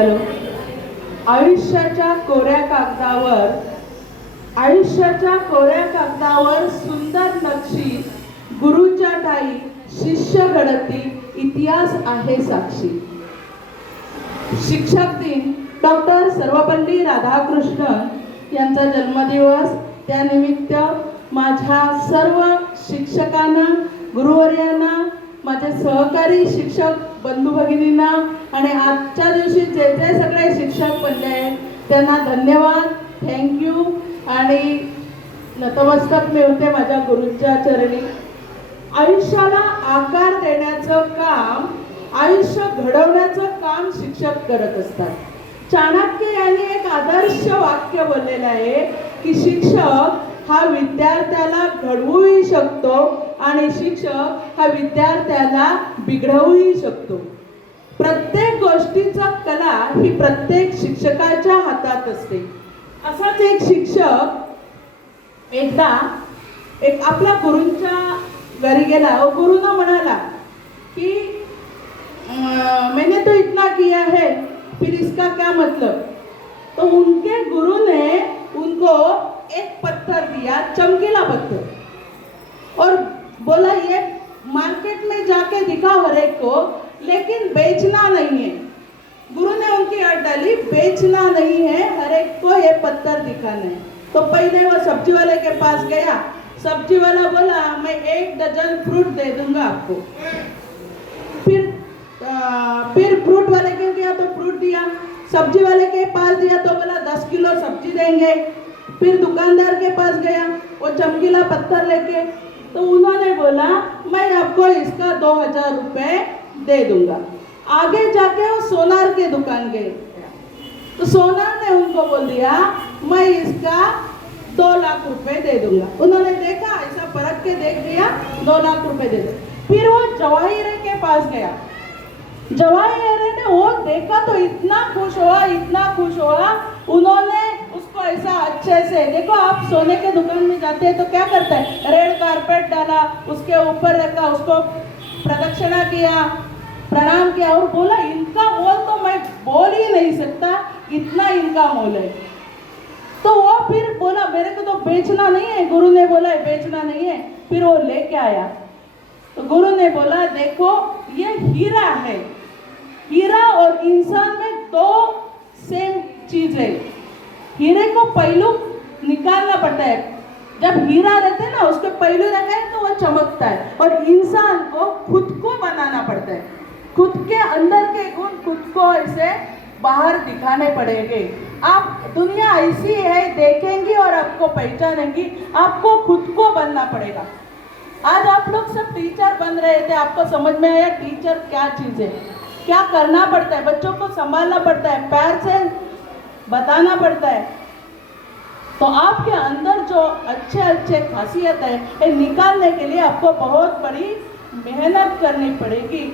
Hello. आयुष्याच्या कोऱ्या कागदावर सुंदर नक्षी, गुरुच्या ठाई शिष्य घडती, इतिहास आहे साक्षी. शिक्षक दिन डॉक्टर सर्वपल्ली राधाकृष्णन यांचा जन्मदिवस. त्यानिमित्त माझ्या सर्व शिक्षकांना, गुरुवर्यांना, माझे सहकारी शिक्षक बंधू भगिनींना आणि आजच्या दिवशी जे जे सगळे शिक्षक बनले आहेत त्यांना धन्यवाद, थँक्यू. आणि नतमस्तक मिळते माझ्या गुरूंच्या चरणी. आयुष्याला आकार देण्याचं काम, आयुष्य घडवण्याचं काम शिक्षक करत असतात. चाणक्य यांनी एक आदर्श वाक्य बोललेलं आहे की शिक्षक हा विद्यार्थ्याला घडवूही शकतो आणि शिक्षक हा विद्यार्थ्याला बिघडवूही शकतो. प्रत्येक गोष्टीचा कला ही प्रत्येक शिक्षकाच्या हातात असते. असाच एक शिक्षक एकदा एक आपल्या गुरूंच्या घरी गेला और गुरुना म्हणाला कि मैंने तो इतना किया है, फिर इसका क्या मतलब. तो उनके गुरु ने उनको एक पत्थर दिया, चमकीला पत्थर, और बोला ये मार्केट में जाके दिखाओ हर एक को, लेकिन बेचना नहीं है. गुरु ने उनकी अट डाली, बेचना नहीं है, हर एक को ये पत्थर दिखाना है. तो पहले वो सब्जी वाले के पास गया. सब्जी वाला बोला मैं 1 डजन फ्रूट दे दूंगा आपको. फिर फ्रूट वाले के गया तो फ्रूट दिया. सब्जी वाले के पास दिया तो बोला 10 किलो सब्जी देंगे. फिर दुकानदार के पास गया, वो चमकीला पत्थर लेके, तो उन्होंने बोला मैं आपको इसका 2000 रुपये दे दूंगा. आगे जाके वो सोनार के दुकान गए, तो सोनार ने उनको बोल दिया मैं इसका 2 लाख रुपए दे दूंगा. उन्होंने देखा, ऐसा परख के देख लिया, 2 लाख रुपए दे दो. फिर वो जवाहिर के पास गया. जवाहिर ने वो देखा तो इतना खुश हुआ. उन्होंने उसको ऐसा अच्छे से, देखो आप सोने के दुकान में जाते हैं तो क्या करते हैं, रेड कारपेट डाला, उसके ऊपर रखा, उसको प्रदक्षिणा किया, प्रणाम किया और बोला इनका मोल तो मैं बोल ही नहीं सकता, इतना इनका मोल है. तो वो फिर बोला मेरे को तो बेचना नहीं है. गुरु ने बोला बेचना नहीं है. फिर वो लेके आया. तो गुरु ने बोला देखो ये हीरा है. हीरा और इंसान में 2 सेम चीज है. हीरे को पहलू निकालना पड़ता है. जब हीरा रहते हैं ना, उसके पहलू रखा है तो वो चमकता है. और इंसान को खुद को बनाना पड़ता है. खुद के अंदर के गुण खुद को ऐसे बाहर दिखाने पड़ेंगे. आप दुनिया ऐसी है देखेंगी और आपको पहचानेंगी. आपको खुद को बनना पड़ेगा. आज आप लोग सब टीचर बन रहे थे, आपको समझ में आया टीचर क्या चीज़ है, क्या करना पड़ता है. बच्चों को संभालना पड़ता है, प्यार से बताना पड़ता है. तो आपके अंदर जो अच्छे खासियत है ये निकालने के लिए आपको बहुत बड़ी मेहनत करनी पड़ेगी.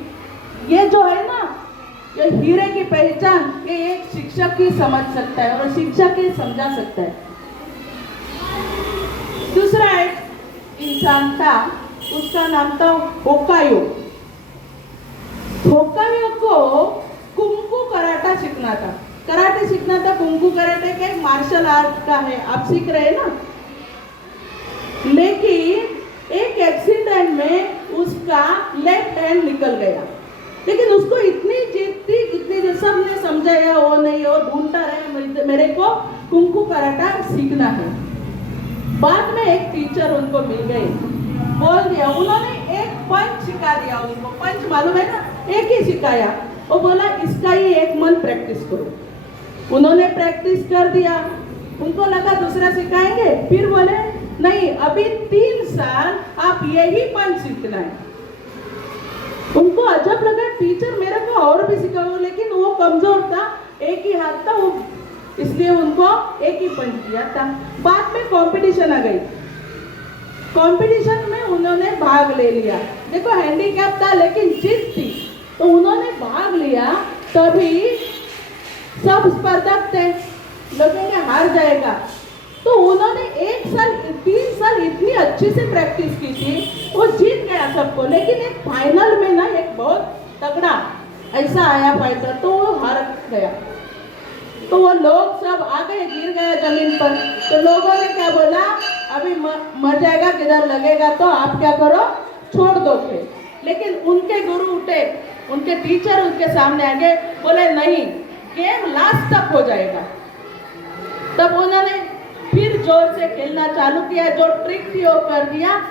ये जो है ना, ये हीरे की पहचान ये एक शिक्षक ही समझ सकता है और शिक्षक ही समझा सकता है. दूसरा एक इंसान था, उसका नाम था होकायो. होकायो को कुंफू कराटा सीखना था. कराटे सीखना था. कुंफू कराटे का मार्शल आर्ट का है, आप सीख रहे हैं ना. लेकिन एक एक्सीडेंट में उसका लेफ्ट हैंड निकल गया. लेकिन उसको इतनी जिद सबने समझाया, वो नहीं, वो ढूंढता रहे मेरे को कुंफू कराटा सीखना है. बाद में एक टीचर उनको मिल गए, बोल दिया, उन्होंने एक पंच सिखा दिया उनको. पंच मालूम है ना, एक ही सिखाया. वो बोला इसका ही 1 मंथ प्रैक्टिस करो. उन्होंने प्रैक्टिस कर दिया. उनको लगा दूसरा सिखाएंगे. फिर बोले नहीं, अभी 3 साल आप यही पंच सीखना है. उनको अजब लगा, टीचर मेरे को और भी सिखाओ. लेकिन वो कमजोर था, एक ही हाथ था वो, इसलिए उनको एक ही पंच दिया था. बाद में कंपटीशन आ गई. कंपटीशन में उन्होंने भाग ले लिया. देखो हैंडीकैप था लेकिन जीत थी, तो उन्होंने भाग लिया. तभी सब स्पर्धक थे, लोगों ने हार जाएगा. तो उन्होंने 1 साल 3 साल इतनी अच्छी से प्रैक्टिस की थी, वो जीत गया सबको. लेकिन एक फाइनल में ना एक बहुत तगड़ा ऐसा आया फाइटर, तो वो हार गया। तो वो लोग सब आ गए, गिर गया जमीन पर। तो लोगों ने क्या बोला, अभी मर जाएगा, किधर लगेगा, तो आप क्या करो, छोड़ दो खेल। लेकिन उनके गुरु उठे, उनके टीचर उनके सामने आ गए, बोले नहीं, गेम लास्ट तक हो जाएगा। तब उन्होंने फिर जोर से खेलना चालू किया, जो ट्रिक थी वो कर दिया।